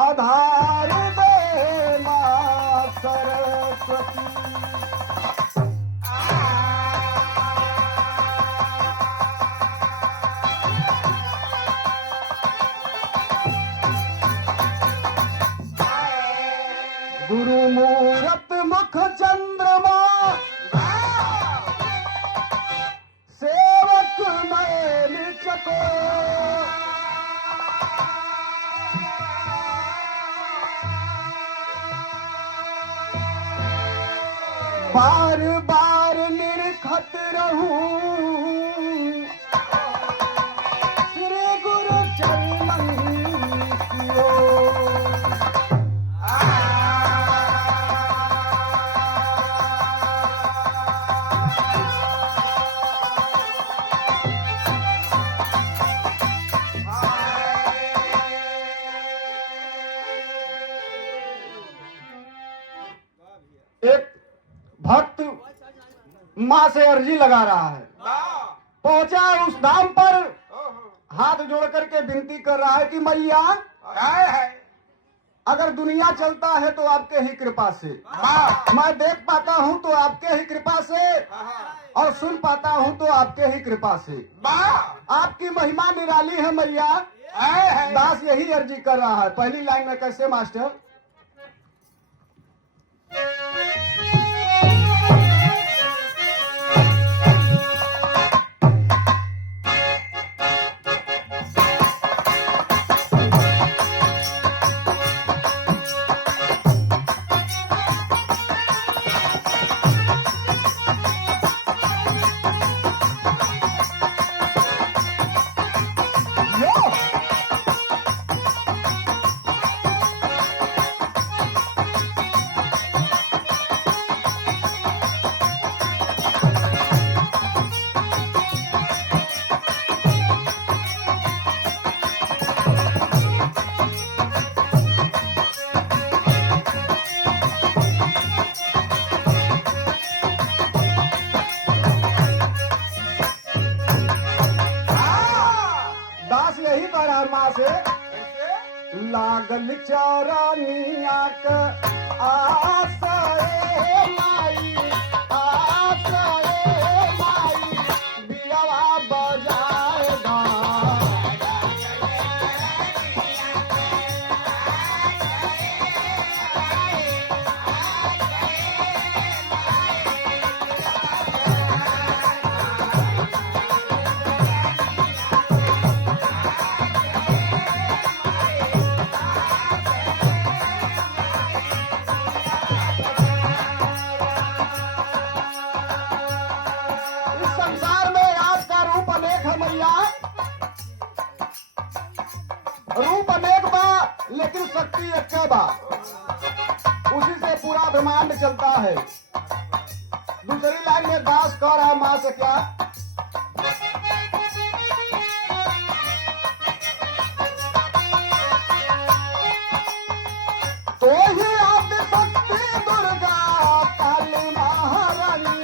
आधार दे मां सरस्वती। गुरु मूरत मुख चंद्रमा, सेवक नयन चकोर। बार बार निरखत रहूं श्री गुरु चरणन की ओर। एक भक्त माँ से अर्जी लगा रहा है, पहुंचा उस धाम पर, हाथ जोड़ करके विनती कर रहा है कि मैया अगर दुनिया चलता है तो आपके ही कृपा से, मैं देख पाता हूँ तो आपके ही कृपा से, और सुन पाता हूँ तो आपके ही कृपा से। आपकी महिमा निराली है मैया। दास यही अर्जी कर रहा है। पहली लाइन में कैसे मास्टर? यही कह रहा माँ से, लागल चरनिया के आसरे माई, आसरे माई, बियावा बजाएगा। रूप अनेक बा लेकिन शक्ति एक बा, उसी से पूरा ब्रह्मांड चलता है। दूसरी लाइन में दास कह रहा माँ से क्या? तो ही आप शक्ति दुर्गा काली महारानी।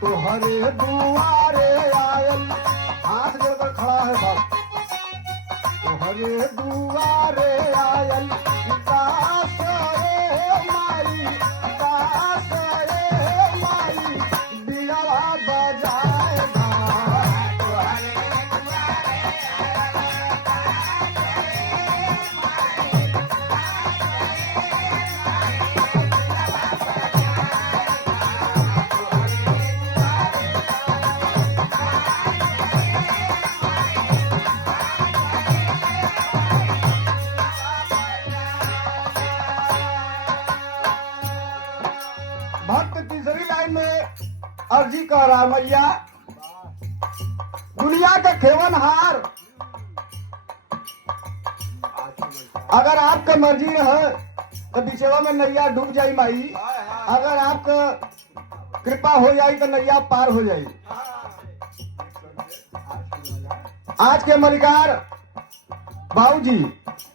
तुम्हारे दुआरे आयल, हाथ जोड़कर खड़ा है भक्त। तुम्हारे दुआरे आयल, दास रे माई, दास रे माई, बियावा बजाएगा। अर्जी कह रहा मैया, दुनिया का खेवनहार, अगर आपका मर्जी रहे तो बिचवा में नैया डूब जाई माई, अगर आपका कृपा हो जाई तो नैया पार हो जाई। आज के मलिकार बाबूजी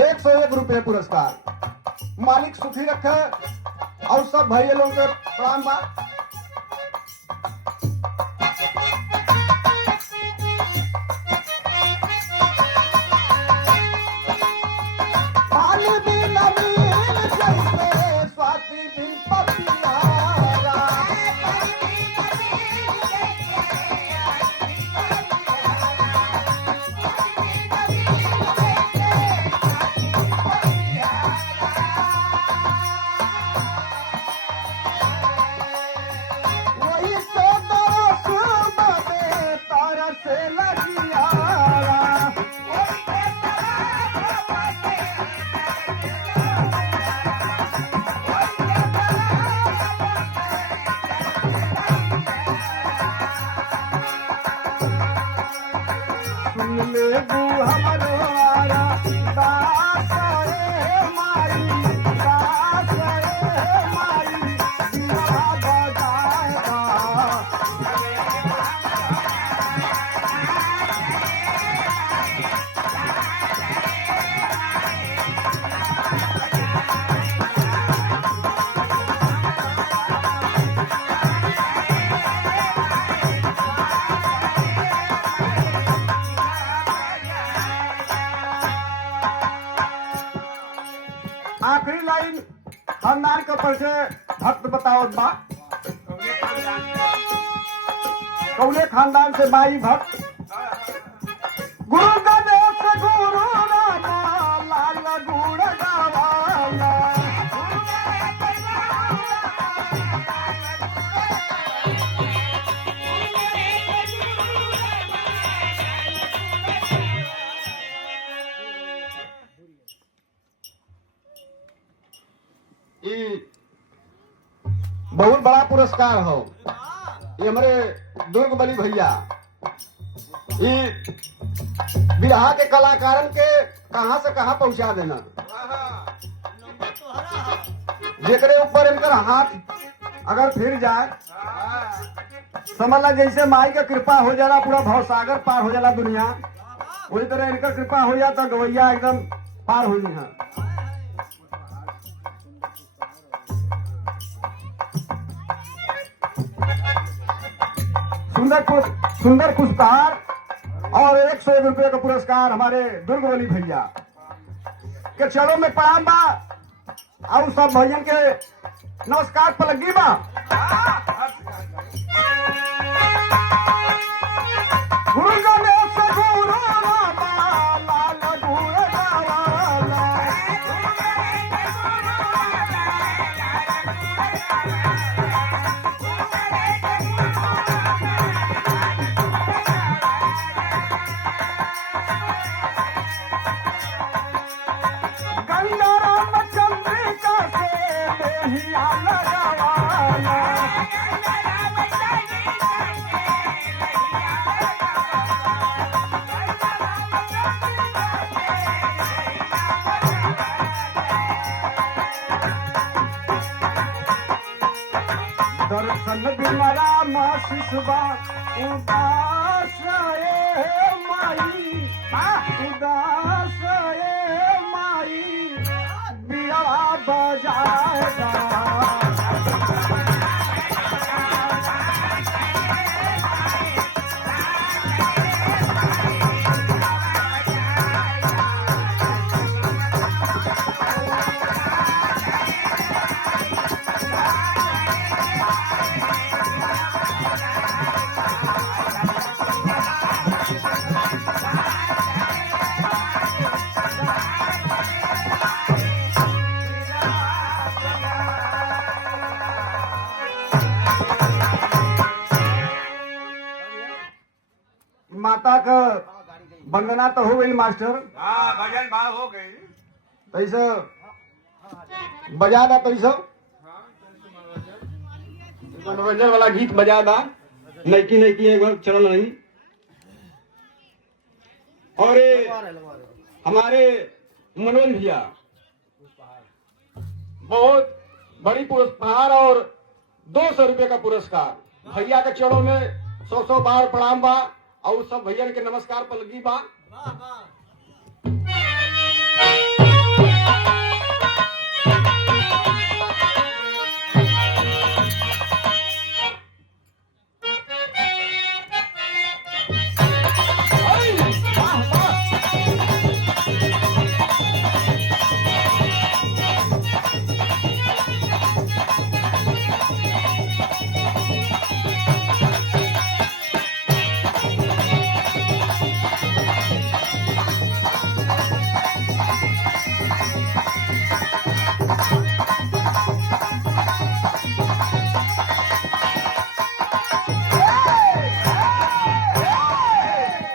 101 रुपये पुरस्कार। मालिक सुखी रखे और सब भाई लोगों के प्रणाम बा। पानी बिन अमीर जैसे स्वाति बिन पपियारा, वही से दोस्त बने तारा से लगियारा। सुन ले बू हमरो आरा, दास रे माई, दास रे माई, दिया बजाएगा। आखिरी लाइन खानदान का परिचय भक्त बताओ बा। कौले खानदान से बाई भक्त, गुरु गणेश गुरु रामा लाल गुण गावाला। ये बहुत बड़ा पुरस्कार हो, ये हमारे दुर्ग बली भैया, ये बिरहा के कलाकारन के कहां से कहां पहुंचा देना। जेकरे ऊपर इनकर हाथ अगर फिर जाए, समझ ला जैसे माई का कृपा हो जाला पूरा भवसागर पार हो जाला दुनिया, वही तरह इनकर कृपा हो जाता गवैया एकदम पार हो जाए। सुंदर पुरस्कार और 101 रुपये का पुरस्कार हमारे दुर्गवली भैया के चलो में प्रणाम बा और सब भैया के नमस्कार पलगी बा। गुरु गणेश गुरु रामा लाल गुण गावाला। दर्शन बिना राम शिशुबा उदास ए माई, उदास ए माई, बिया बजाएगा। माता का वंदना तो हो गई मास्टर, भजन भाव हो गई। तैसे बजा दा, तैसे मनोरंजन वाला गीत बजा दा। नैकी नैकी एक बार चल नहीं। और ये हमारे मनोज भैया बहुत बड़ी पुरस्कार और 200 रुपये का पुरस्कार भैया के चरणों में 100 बार प्रणाम बा और सब भैया के नमस्कार पलगी बा।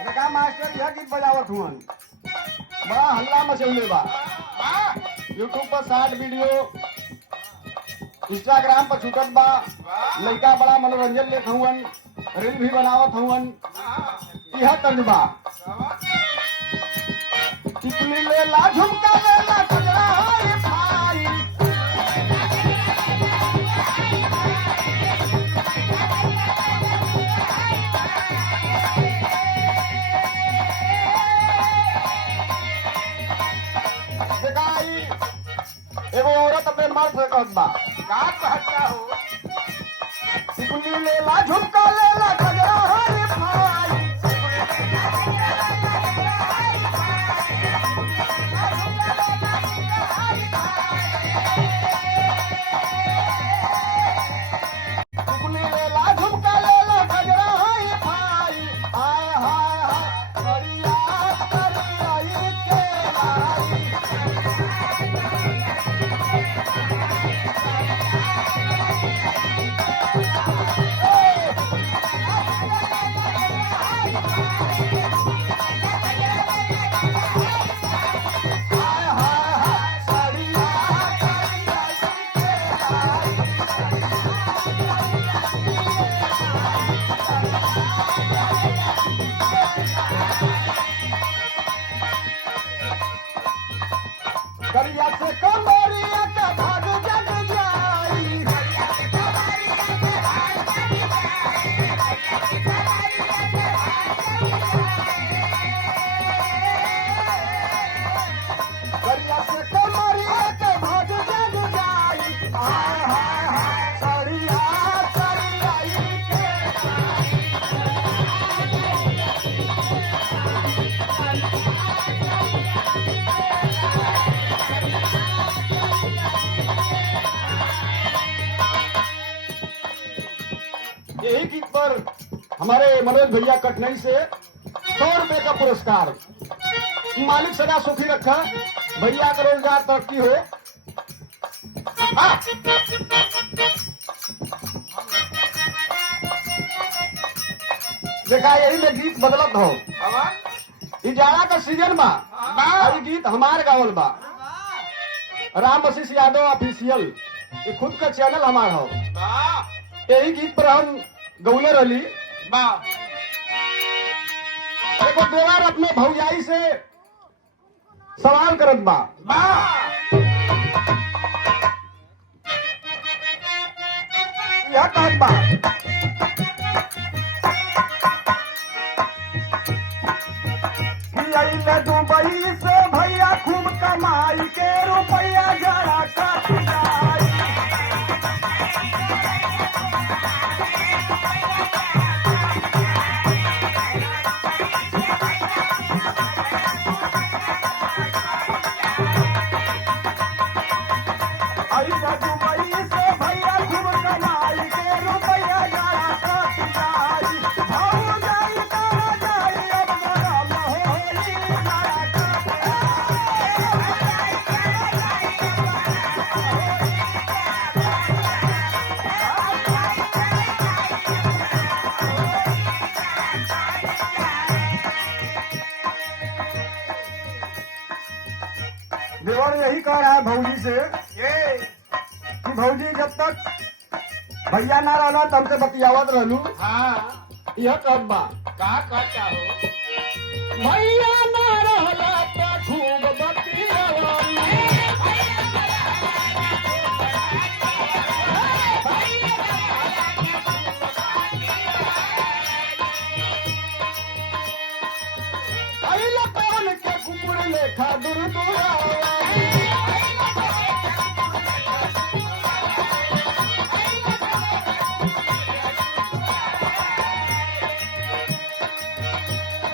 देखा मास्टर यह गीत बजावत हुआ बड़ा हल्ला मचौले बा। यूट्यूब पर शॉर्ट वीडियो, इंस्टाग्राम पर छूटत बा। लड़का बड़ा मनोरंजन लेत हुवन, रील भी बनावत हुवन। यह तर्ज बा। टिकली लेला झुमका लेला कजरा हाय भाई। दिखाई एगो औरत अपने मर्द से कहत बा का कहता हो। टिकली लेला झुमका लेला कजरा हाय भाई। टिकली लेला झुमका लेला कजरा हाय भाई। हाय हाय हाय करिया करिया के लाई। हाय हाय हाय करिया करिया के लाई। करिया से कमरिया का भाग जग जाई। करिया से कमरिया का भाग जग जाई। हाय हाय हाय करिया करिया के लाई। यही गीत पर हमारे मनोज भैया कटनई से 100 रुपए का पुरस्कार। मालिक सदा सुखी रखा, भैया का रोजगार तरक्की हो। हाँ। देखा यही में गीत बदलत हो। ई जाड़ा का सीजन बा और ई गीत हमार गावल बा। राम वशिष्ठ यादव ऑफिशियल ये खुद का चैनल हमार हो। यही गीत पर हम गौले रही। देखो देवर अपने भौजाई से सवाल करत बा। यह कहत बा कि अइले दुबई से भैया खूब कमाई के रुपया जरा कट जाई। अइले दुबई से भैया खूब कमाई के रुपया जरा कट जाई। भौजाई कहाँ जाई अब गरम होली जरा कट देवर यही कह रहा है भौजी से कि भौजी जब तक भैया ना रहना तब से बतियावत रहलू। यह कब बा का कहता हो भैया ना रहला त खूब बतियावली अइला कौन के कुकुर लेखा दूर दूरावली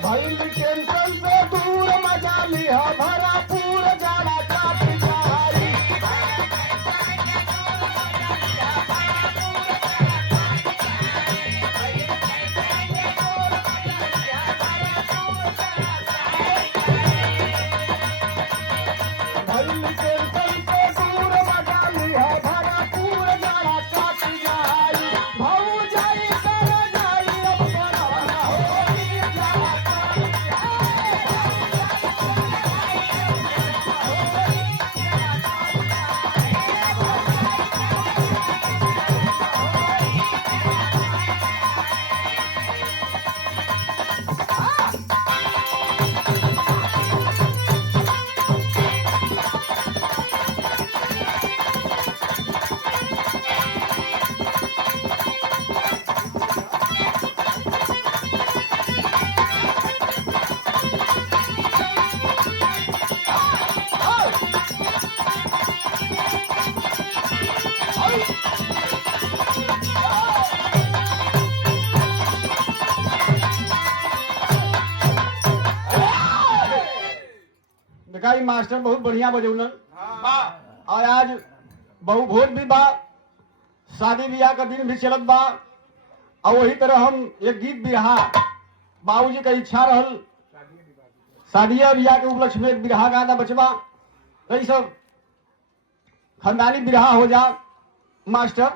भइल टेंशन से दूर मजा लिहा भरा पूर जाना चाट जाई भइल टेंशन से दूर मजा लिहा भरा पूर जाना चाट जाई भौ जाई कर जाई अब बड़ा होई जाना चाट देखा ई मास्टर बहुत बढ़िया बजौलन वाह और आज बहु भोज भी बा शादी ब्याह का दिन भी चलत बा और वही तरह हम एक गीत बिरहा बाबूजी का इच्छा रहल शादी ब्याह के उपलक्ष्य में एक बिरहा गाना बचवा यही सब खानदानी बिरहा हो जा मास्टर